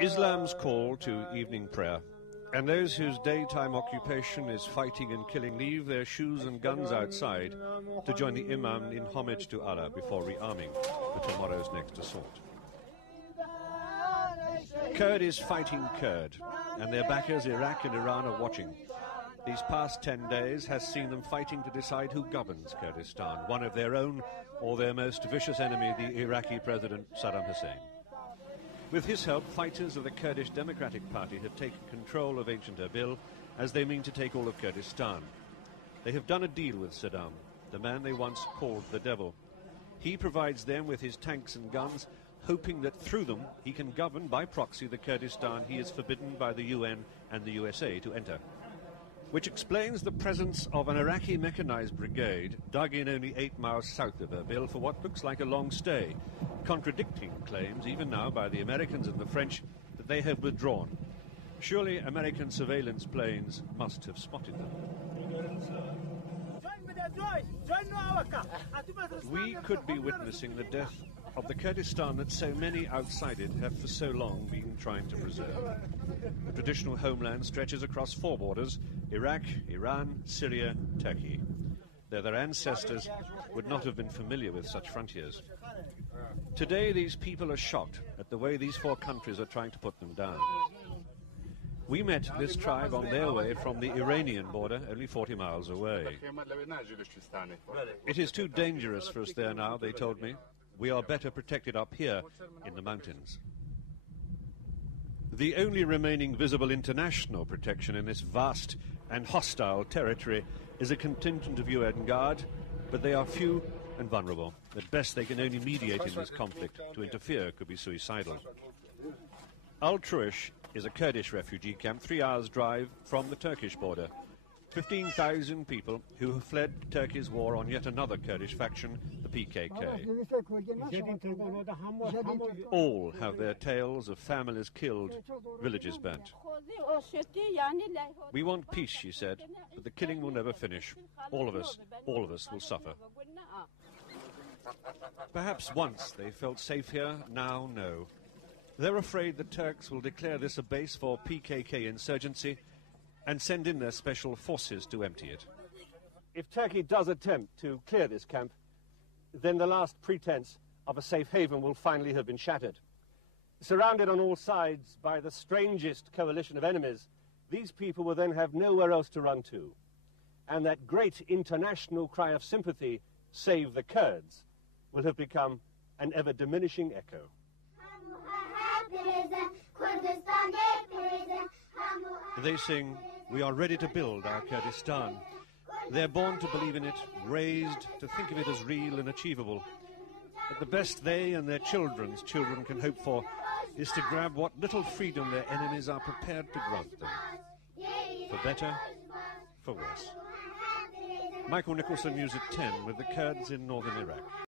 Islam's call to evening prayer, and those whose daytime occupation is fighting and killing leave their shoes and guns outside to join the Imam in homage to Allah before rearming for tomorrow's next assault. Kurd is fighting Kurd, and their backers Iraq and Iran are watching. These past 10 days has seen them fighting to decide who governs Kurdistan, one of their own or their most vicious enemy, the Iraqi President Saddam Hussein. With his help, fighters of the Kurdish Democratic Party have taken control of ancient Erbil as they mean to take all of Kurdistan. They have done a deal with Saddam, the man they once called the devil. He provides them with his tanks and guns, hoping that through them he can govern by proxy the Kurdistan he is forbidden by the UN and the USA to enter. Which explains the presence of an Iraqi mechanized brigade dug in only 8 miles south of Erbil for what looks like a long stay, contradicting claims even now by the Americans and the French that they have withdrawn. Surely American surveillance planes must have spotted them. We could be witnessing the death of the Kurdistan that so many outside it have for so long been trying to preserve. The traditional homeland stretches across 4 borders: Iraq, Iran, Syria, Turkey. Though their ancestors would not have been familiar with such frontiers. Today these people are shocked at the way these 4 countries are trying to put them down. We met this tribe on their way from the Iranian border, only 40 miles away. It is too dangerous for us there now, they told me. We are better protected up here in the mountains. The only remaining visible international protection in this vast and hostile territory is a contingent of UN Guard, but they are few and vulnerable. At best they can only mediate in this conflict. To interfere could be suicidal. Al-Truish is a Kurdish refugee camp 3 hours' drive from the Turkish border. 15,000 people who have fled Turkey's war on yet another Kurdish faction, the PKK. All have their tales of families killed, villages burnt. We want peace, she said, but the killing will never finish. All of us will suffer. Perhaps once they felt safe here, now no. They're afraid the Turks will declare this a base for PKK insurgency and send in their special forces to empty it. If Turkey does attempt to clear this camp, then the last pretense of a safe haven will finally have been shattered. Surrounded on all sides by the strangest coalition of enemies, these people will then have nowhere else to run to. And that great international cry of sympathy, "Save the Kurds," will have become an ever-diminishing echo. They sing, "We are ready to build our Kurdistan." They're born to believe in it, raised to think of it as real and achievable. But the best they and their children's children can hope for is to grab what little freedom their enemies are prepared to grant them. For better, for worse. Michael Nicholson, News at 10, with the Kurds in northern Iraq.